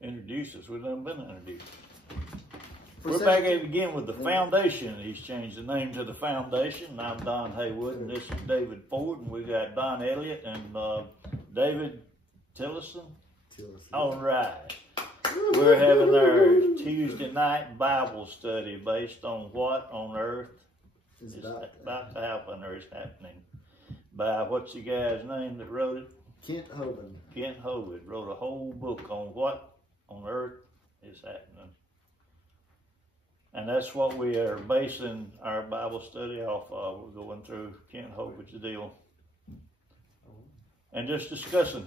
Introduce us. We've done been introduced. We're back at it again with the foundation. He's changed the name to the foundation. I'm Don Haywood, and this is David Ford, and we got Don Elliott and David Tillison. All right. We're having our Tuesday night Bible study based on what on earth is about to happen or is happening. By what's the guy's name that wrote it? Kent Hovind. Kent Hovind wrote a whole book on what on earth is happening. And that's what we are basing our Bible study off of. We're going through Kent Hovind's deal. And just discussing.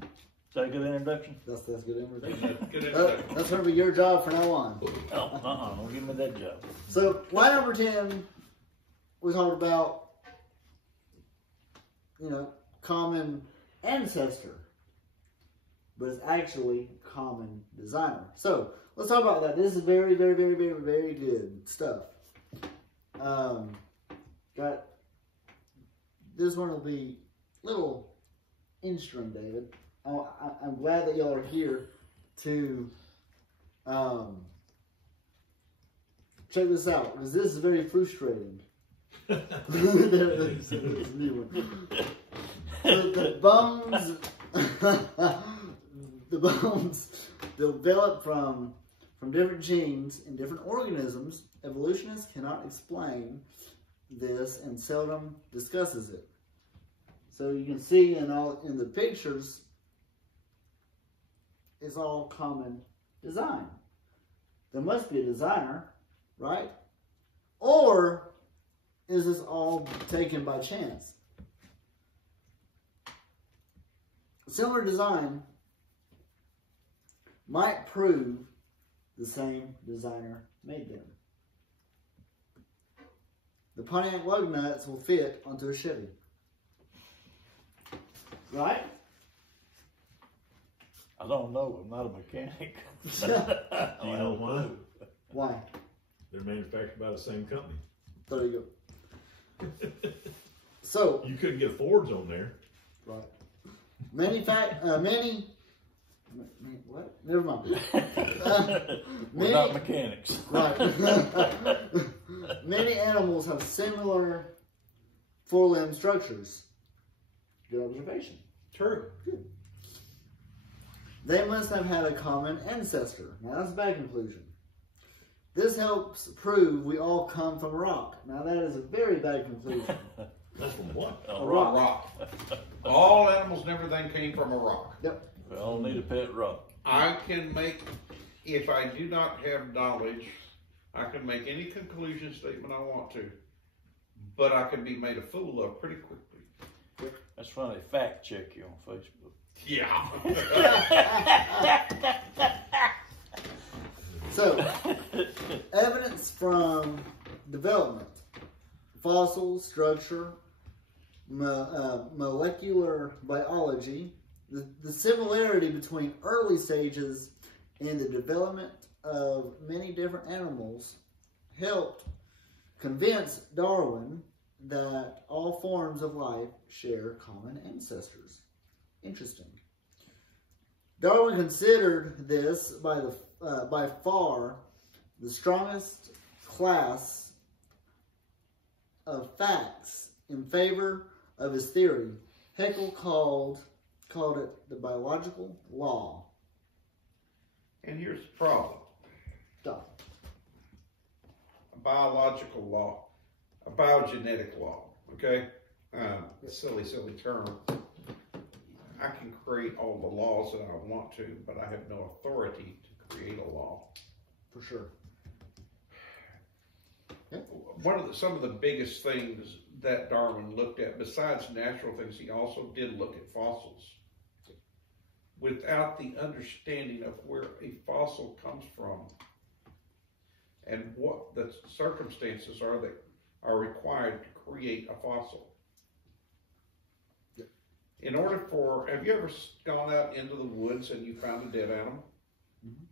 Is that a good introduction? That's a good introduction. Good introduction. That's going to be your job from now on. Oh, don't give me that job. So, line number 10, we talked about, common ancestor, but it's actually common designer. So, let's talk about that. This is very, very, very, very, very good stuff. Got this one will be a little interesting, David. I'm glad that y'all are here to check this out, because this is very frustrating. There's a new one. The bones develop from different genes in different organisms. Evolutionists cannot explain this and seldom discusses it. So you can see in the pictures, it's all common design. There must be a designer, right? Or is this all taken by chance? Similar design might prove the same designer made them. The Pontiac lug nuts will fit onto a Chevy. Right? I don't know. I'm not a mechanic. Do you know why? Why? They're manufactured by the same company. There you go. So you couldn't get Fords on there. Right. What? Never mind. We're not mechanics. Right. Many animals have similar four-limb structures. Good observation. True. Good. They must have had a common ancestor. Now that's a bad conclusion. This helps prove we all come from a rock. Now that is a very bad conclusion. That's from what? A rock. All animals and everything came from a rock. Yep. We all need a pet rock. I can make, if I do not have knowledge, I can make any conclusion statement I want to, but I can be made a fool of pretty quickly. That's funny. Fact check you on Facebook. Yeah. So, evidence from development, fossils, structure, molecular biology, the similarity between early stages in the development of many different animals helped convince Darwin that all forms of life share common ancestors. Interesting. Darwin considered this by far the strongest class of facts in favor of his theory. Haeckel called it the biological law. And here's the problem. Duh. A biological law, a biogenetic law, okay? Silly term. I can create all the laws that I want to, but I have no authority to create a law. For sure. Some of the biggest things that Darwin looked at, besides natural things, he also did look at fossils. Without the understanding of where a fossil comes from and what the circumstances are that are required to create a fossil. In order for, have you ever gone out into the woods and you found a dead animal? Mm-hmm.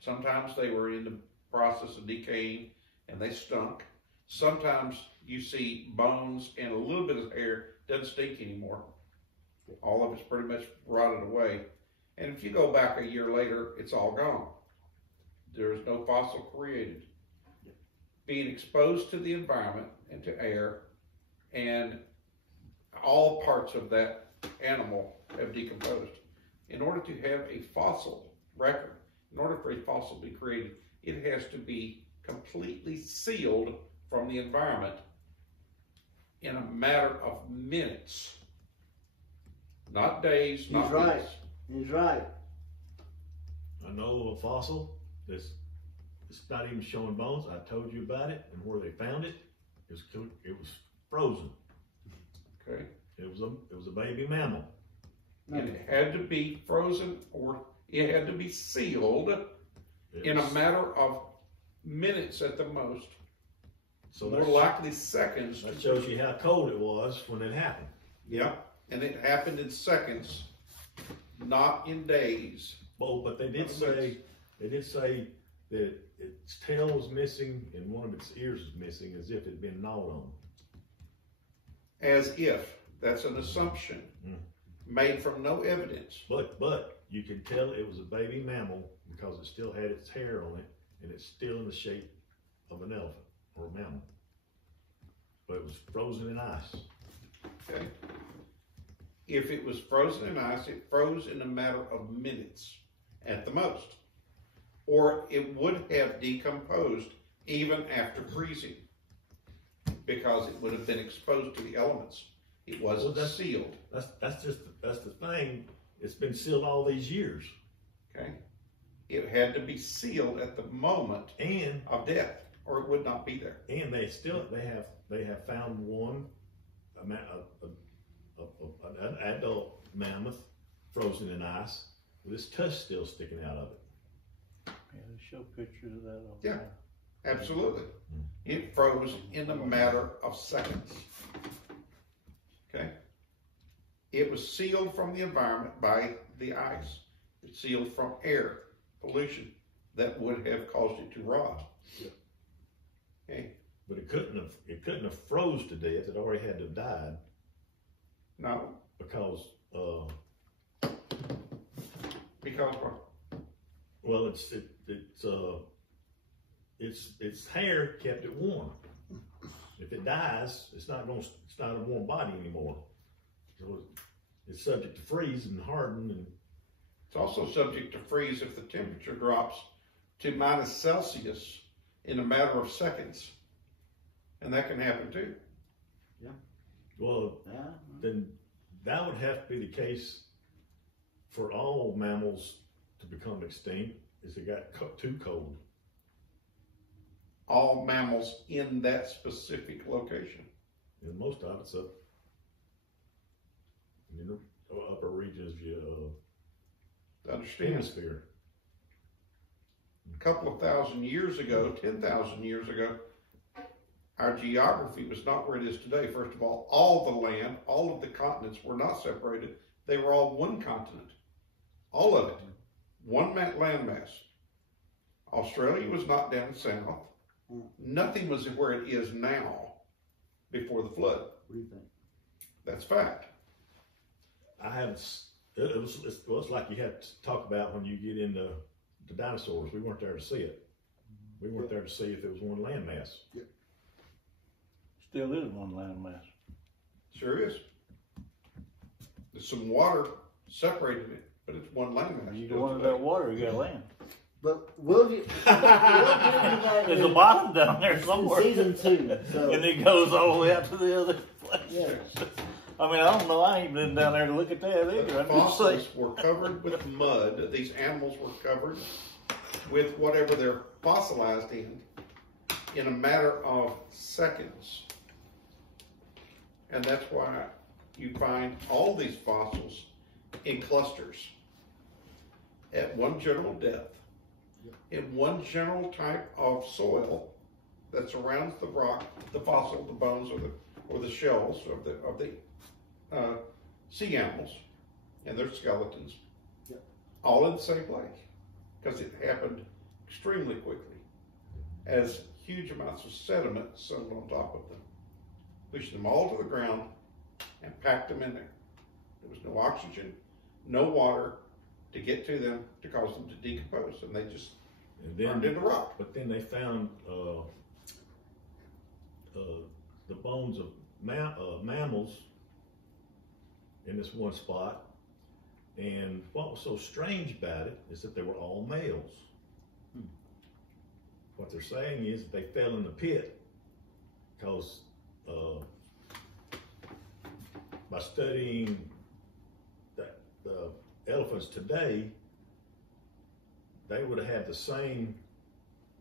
Sometimes they were in the process of decaying and they stunk. Sometimes you see bones and a little bit of hair, doesn't stink anymore. All of it's pretty much rotted away. And if you go back a year later, it's all gone. There is no fossil created. Being exposed to the environment and to air, and all parts of that animal have decomposed. In order to have a fossil record, in order for a fossil to be created, it has to be completely sealed from the environment in a matter of minutes. Not days, not He's right. weeks. He's right. I know a fossil that's it's not even showing bones. I told you about it and where they found it. It was frozen. Okay. It was a baby mammal. And it had to be frozen, or it had to be sealed in a matter of minutes at the most. So more likely seconds. That shows you how cold it was when it happened. Yeah, and it happened in seconds, not in days. Well, but they did say that its tail was missing and one of its ears was missing, as if it had been gnawed on. As if. That's an assumption made from no evidence. But you can tell it was a baby mammal because it still had its hair on it, and it's still in the shape of an elephant or a mammal. But it was frozen in ice. Okay. If it was frozen in ice, it froze in a matter of minutes at the most. Or it would have decomposed even after freezing, because it would have been exposed to the elements. It wasn't sealed. That's the thing. It's been sealed all these years. Okay. It had to be sealed at the moment of death, or it would not be there. And they have found one an adult mammoth frozen in ice with its tusk still sticking out of it. Yeah, they show pictures of that. Yeah, absolutely. It froze in a matter of seconds. Okay. It was sealed from the environment by the ice. It's sealed from air pollution that would have caused it to rot. Yeah. Okay. But it couldn't have froze to death. It already had to have died. No. Because what? Well, its hair kept it warm. If it dies, it's not a warm body anymore. So it's subject to freeze and harden, and it's also subject to freeze if the temperature drops to -Celsius in a matter of seconds. And that can happen too. Yeah. Well, then that would have to be the case for all mammals to become extinct, is they got too cold. All mammals in that specific location. And most of it's up in the upper regions of the hemisphere. A couple of thousand years ago, 10,000 years ago, our geography was not where it is today. First of all the land, all of the continents were not separated. They were all one continent. All of it. One landmass. Australia was not down south. Nothing was where it is now before the flood. What do you think? That's fact. It's like you have to talk about when you get into the dinosaurs. We weren't there to see it. We weren't there to see if it was one landmass. Yep. Still is one landmass. Sure is. There's some water separating it, but it's one landmass. You go under that water, you got land. But we'll get into that. There's a bottom down there somewhere. Season 2. So. And it goes all the way out to the other place. Yeah. I mean, I don't know. I ain't been down there to look at that either. The fossils were covered with mud. These animals were covered with whatever they're fossilized in a matter of seconds. And that's why you find all these fossils in clusters at one general depth, in one general type of soil that surrounds the rock, the fossil, the bones, or the shells of the sea animals and their skeletons, all in the same place, because it happened extremely quickly as huge amounts of sediment settled on top of them, pushed them all to the ground and packed them in there. There was no oxygen, no water to get to them to cause them to decompose, and they just turned into rock. But then they found the bones of mammals in this one spot, and what was so strange about it is that they were all males. What they're saying is that they fell in the pit because by studying the elephants today, they would have had the same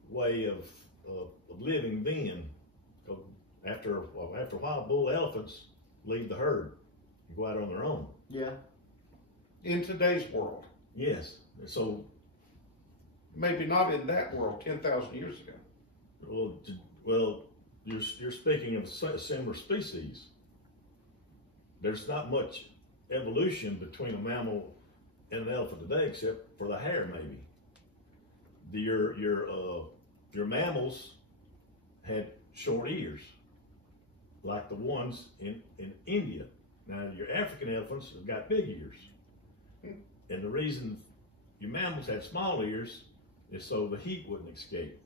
way of living then. After a while, bull elephants leave the herd and go out on their own. Yeah. In today's world. Yes. So maybe not in that world 10,000 years ago. Well, you're speaking of similar species. There's not much evolution between a mammal and an elephant today, except for the hair, maybe. Your mammals had short ears, like the ones in India. Now, your African elephants have got big ears. And the reason your mammals had small ears is so the heat wouldn't escape.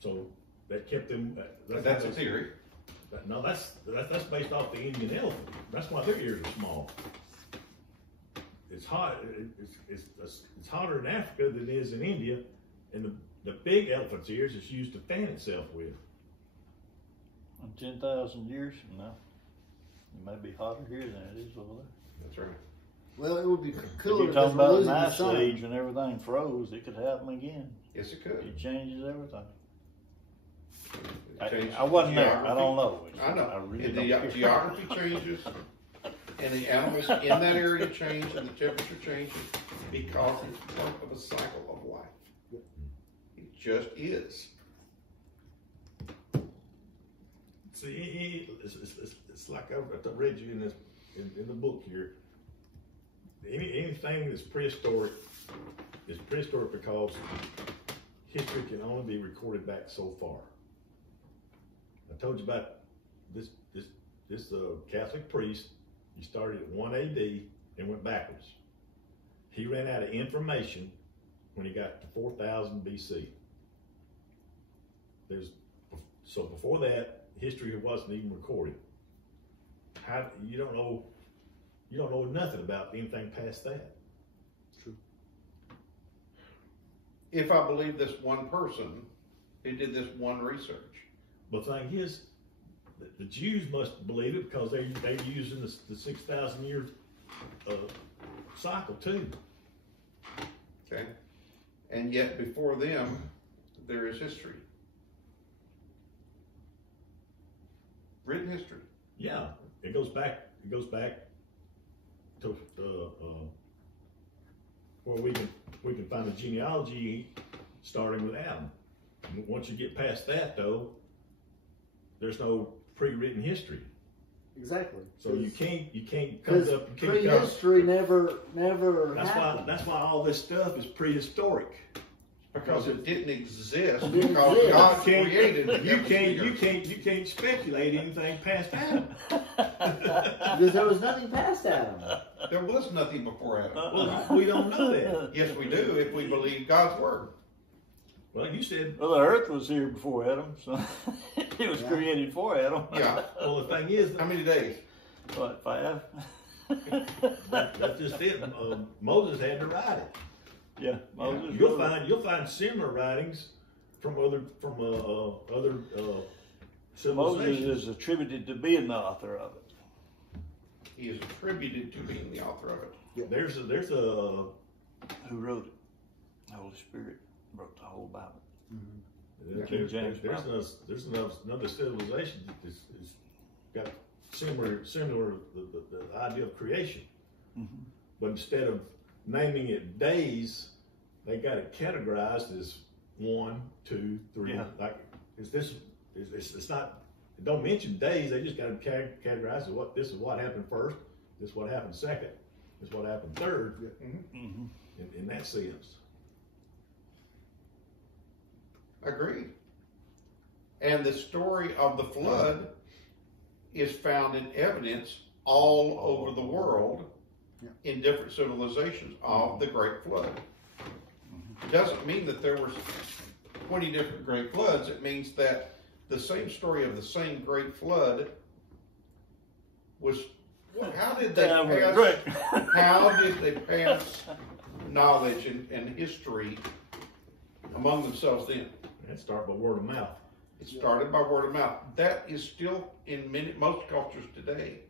So that kept them. That's a theory. No, that's based off the Indian elephant. That's why their ears are small. It's hot. It's hotter in Africa than it is in India, and the big elephant's ears is used to fan itself with. In 10,000 years from now, it may be hotter here than it is over there. That's right. Well, it would be If cooler you're if talking we're about an losing the ice sun. age and everything froze, it could happen again. Yes, it could. It changes everything. It changes I wasn't there. geography. I don't know. I know. I really And don't the care. geography changes, and the animals in that area change, and the temperature changes because it's part of a cycle of life. It just is. See, it's like I read you in the book here. Anything that's prehistoric is prehistoric because history can only be recorded back so far. I told you about this Catholic priest. He started at 1 AD and went backwards. He ran out of information when he got to 4000 BC. So before that, history wasn't even recorded. You don't know nothing about anything past that. True. If I believe this one person who did this one research. But the thing is, the Jews must believe it because they're using the 6,000 year cycle too. Okay. And yet before them, there is history. Written history. Yeah, it goes back to where we can find the genealogy starting with Adam. And once you get past that, though, there's no pre-written history. Exactly. So you can't Because prehistory never happened. That's why all this stuff is prehistoric. Because it didn't exist. It didn't Because exist. God created it. You can't speculate anything past Adam. Because there was nothing past Adam. There was nothing before Adam. Well, we don't know that. Yes, we do if we believe God's word. Well, you said. Well, the earth was here before Adam, so it was created for Adam. Yeah. Well, the thing is, How many days? What, 5? that's just it. Moses had to write it. Yeah, Moses. You'll find similar writings from other civilizations. Moses is attributed to being the author of it. He is attributed to being the author of it. Yeah. There's a Who wrote it? The Holy Spirit wrote the whole Bible. there's another civilization that is got similar the idea of creation, but instead of naming it days, they got it categorized as 1, 2, 3. Yeah. Like it's not. It don't mention days. They just got it categorized as this is what happened first. This is what happened second. This is what happened third. In that sense. Agreed. And the story of the flood is found in evidence all over the world in different civilizations of the Great Flood. It doesn't mean that there were 20 different Great Floods. It means that the same story of the same Great Flood was, how did they pass knowledge and history among themselves then? And start by word of mouth. It started by word of mouth. That is still in most cultures today.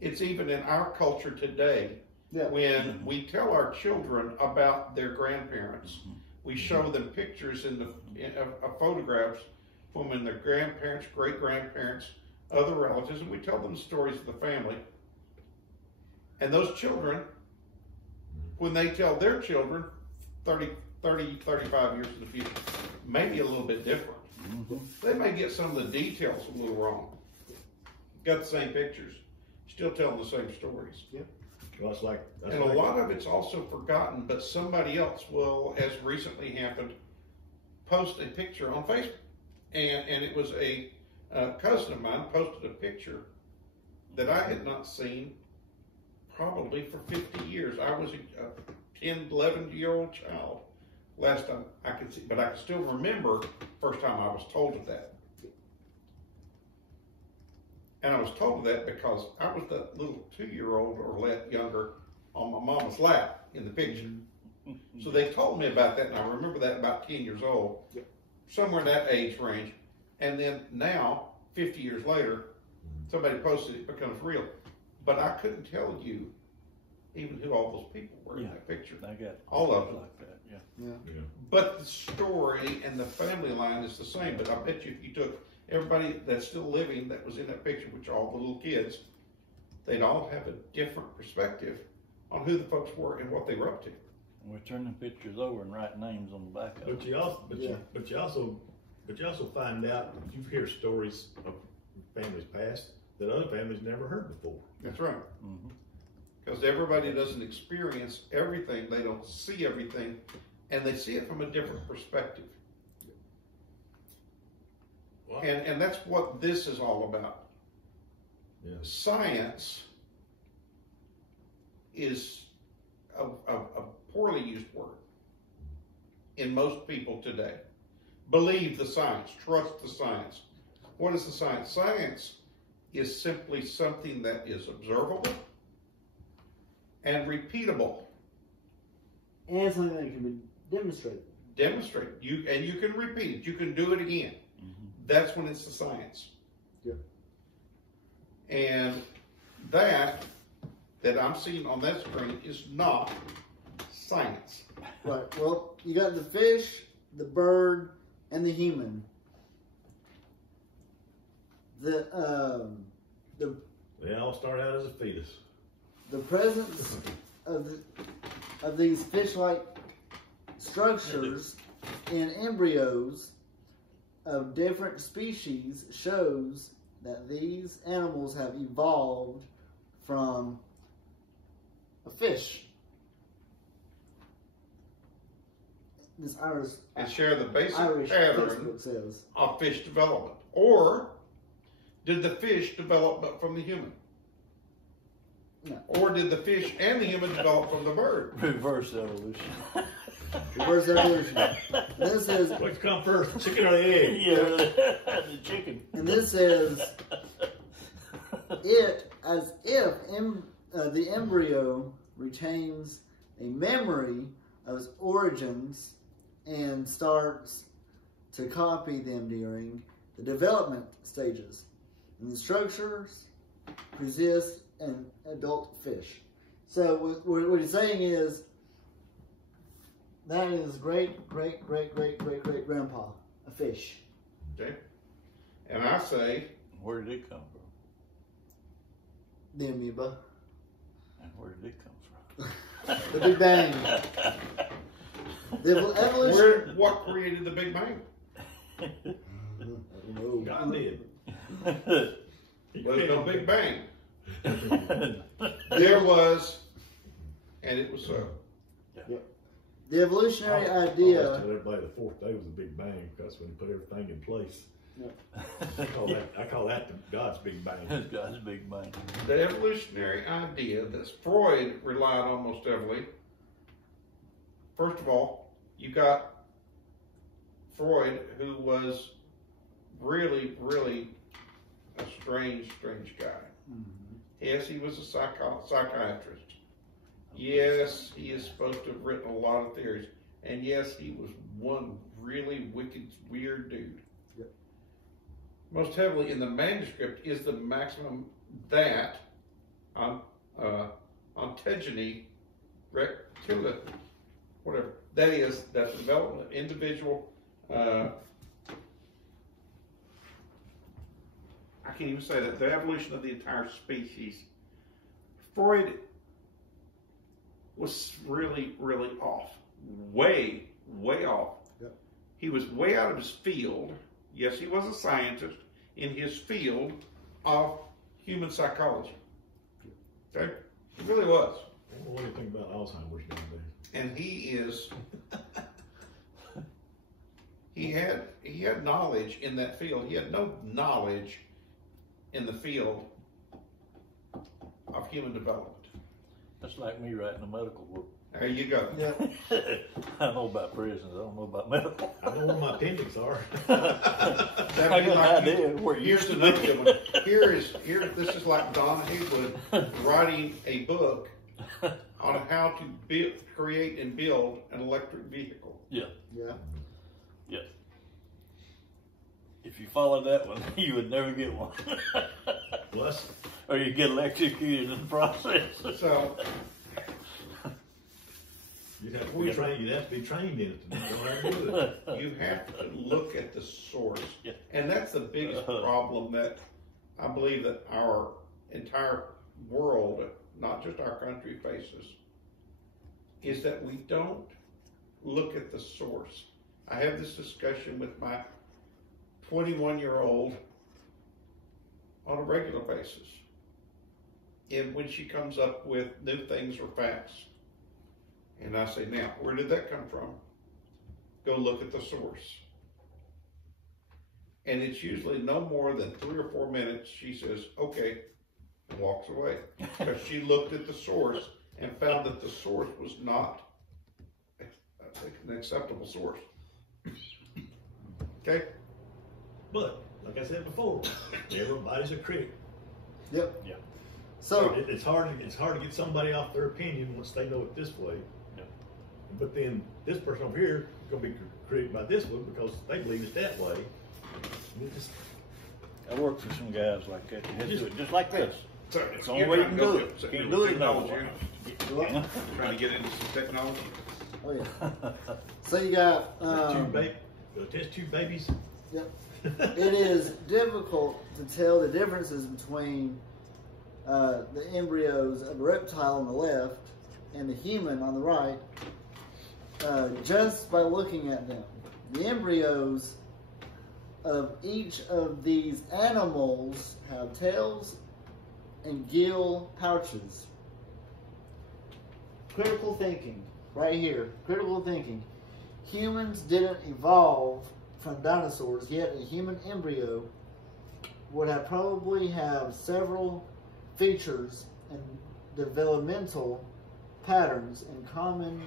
It's even in our culture today. When we tell our children about their grandparents, we show them pictures of photographs from when their grandparents, great-grandparents, other relatives, and we tell them stories of the family. And those children, when they tell their children 30, 35 years in the future, maybe a little bit different. They may get some of the details a little wrong. Got the same pictures, still telling the same stories. Well, and a lot of it's also forgotten, but somebody else will, as recently happened, post a picture on Facebook. And it was a cousin of mine posted a picture that I had not seen probably for 50 years. I was a 10, 11-year-old child last time I could see, but I can still remember first time I was told of that. And I was told of that because I was that little 2-year-old or younger on my mama's lap in the picture. So they told me about that, and I remember that about 10 years old, somewhere in that age range. And then now, 50 years later, somebody posted it, becomes real. But I couldn't tell you even who all those people were in that picture. I got all of them. Like that, But the story and the family line is the same. But I bet you if you took everybody that's still living that was in that picture, which are all the little kids, they'd all have a different perspective on who the folks were and what they were up to. And we turn the pictures over and write names on the back of But you also find out, you hear stories of families past that other families never heard before. That's right. Because everybody doesn't experience everything, they don't see everything, and they see it from a different perspective. Wow. And that's what this is all about. Science is a poorly used word in most people today. Believe the science, trust the science. What is the science? Science is simply something that is observable and repeatable. And something that can be demonstrated. Demonstrate. You can repeat it. You can do it again. That's when it's the science. And that I'm seeing on that screen is not science. Right. Well, you got the fish, the bird, and the human. They all start out as a fetus. The presence of these fish-like structures in embryos of different species shows that these animals have evolved from a fish. This Irish and share the basic Irish pattern of fish development. Or did the fish develop from the human? No. Or did the fish and the human develop from the bird? Reverse evolution. Reverse evolution. This says, what come first, the chicken or the egg? The chicken. And this says, it as if the embryo retains a memory of its origins and starts to copy them during the development stages. And the structures persist in adult fish. So what he's saying is that is great-great-great-great-great-great-grandpa, a fish. Okay. And I say, where did it come from? The amoeba. And where did it come from? The Big Bang. The evolution. What created the Big Bang? I don't know. God did. Was no Big Bang. There was, and it was so. The evolutionary I idea. always tell everybody the fourth day was the Big Bang. That's when he put everything in place. I call that God's Big Bang. God's Big Bang. The evolutionary idea that Freud relied on most heavily. First of all, you got Freud, who was really, really a strange guy. Mm-hmm. Yes, he was a psychiatrist. Yes, he is supposed to have written a lot of theories. And yes, he was one really wicked, weird dude. Yep. Most heavily in the manuscript is the maximum that ontogeny, reptilia, whatever, that is, that the development of individual, I can't even say that, the evolution of the entire species. Freud was really, really off. Way off. Yep. He was way out of his field. Yes, he was a scientist in his field of human psychology. Okay? He really was. What do you think about Alzheimer's nowadays? And he had knowledge in that field. He had no knowledge in the field of human development. That's like me writing a medical book. There you go. Yeah. I know about prisons. I don't know about medical. I know where my appendix are. That'd I be got like an idea where it here's used to another be. good one. This is like Don Haywood writing a book on how to create and build an electric vehicle. Yeah. Yeah. Yeah. If you follow that one, you would never get one. Plus, Or you get electrocuted in the process. So you'd have to be trained in it to know how to do it. you have to look at the source. Yeah. And that's the biggest problem that I believe that our entire world, not just our country, faces, is that we don't look at the source. I have this discussion with my 21-year-old on a regular basis. And when she comes up with new things or facts, and I say, now, where did that come from? Go look at the source. And it's usually no more than 3 or 4 minutes. She says, okay, and walks away. Because she looked at the source and found that the source was not an acceptable source. Okay? But, like I said before, everybody's a critic. Yep. Yeah. So It's hard to get somebody off their opinion once they know it this way. Yeah. But then this person over here is going to be critical about this one because they believe it that way. And it just, I work for some guys like that. You have to do it just like this. So It's the only way you can do it. So Can't do it another way. technology. Trying to get into some technology. oh yeah. So you got test tube babies. yep. It is difficult to tell the differences between the embryos of a reptile on the left and the human on the right just by looking at them. The embryos of each of these animals have tails and gill pouches. Critical thinking, right here. Critical thinking. Humans didn't evolve from dinosaurs, yet a human embryo would have probably have several features and developmental patterns in common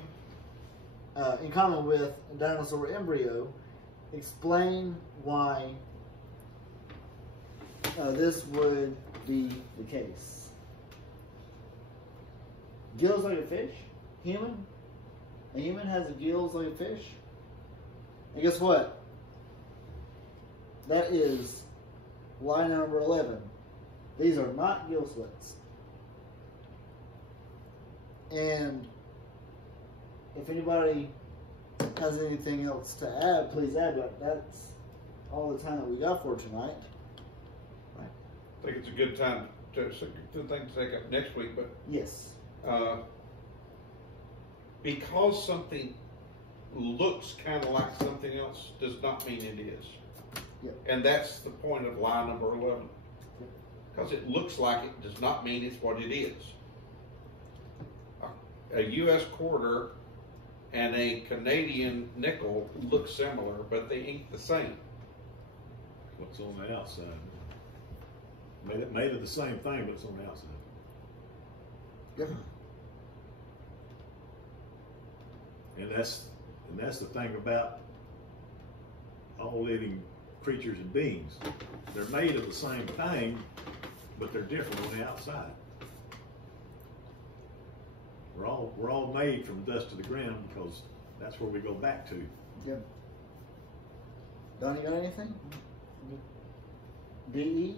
with a dinosaur embryo. Explain why this would be the case. Gills like a fish? Human? A human has gills like a fish? And guess what? That is line number 11. These are not gill slits. And if anybody has anything else to add, please add. But that's all the time that we got for tonight. I think it's a good time it's a good thing to take up next week, but Yes. because something looks kind of like something else does not mean it is. Yep. And that's the point of lie number 11. Because it looks like it does not mean it's what it is. A U.S. quarter and a Canadian nickel look similar, but they ain't the same. what's on the outside. Made of the same thing, but it's on the outside. Yep. And that's the thing about all living creatures and beings. They're made of the same thing, but they're different on the outside. We're all made from dust to the ground because that's where we go back to. Yep. Don, you got anything? D.E.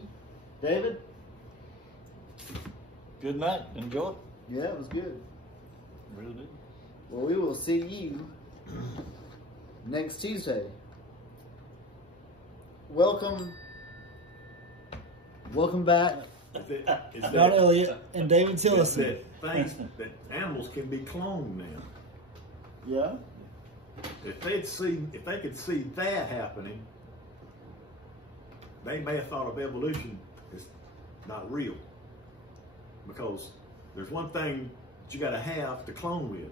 David? Good night. Enjoy it. Yeah, it was good. Really did. Well, we will see you next Tuesday. Welcome back, Don Elliott and David Tillison. That animals can be cloned now. Yeah. If they could see that happening, they may have thought of evolution as not real. Because there's one thing that you got to have to clone with.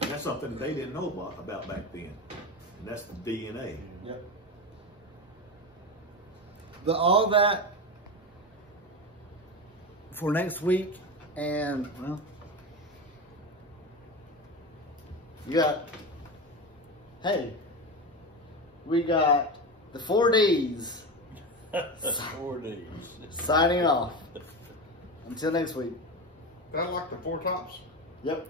And that's something they didn't know about back then. And that's the DNA. Yep. But all that for next week, and well, we got the 4 Ds 4 Ds. signing off. Until next week. That like the Four Tops? Yep.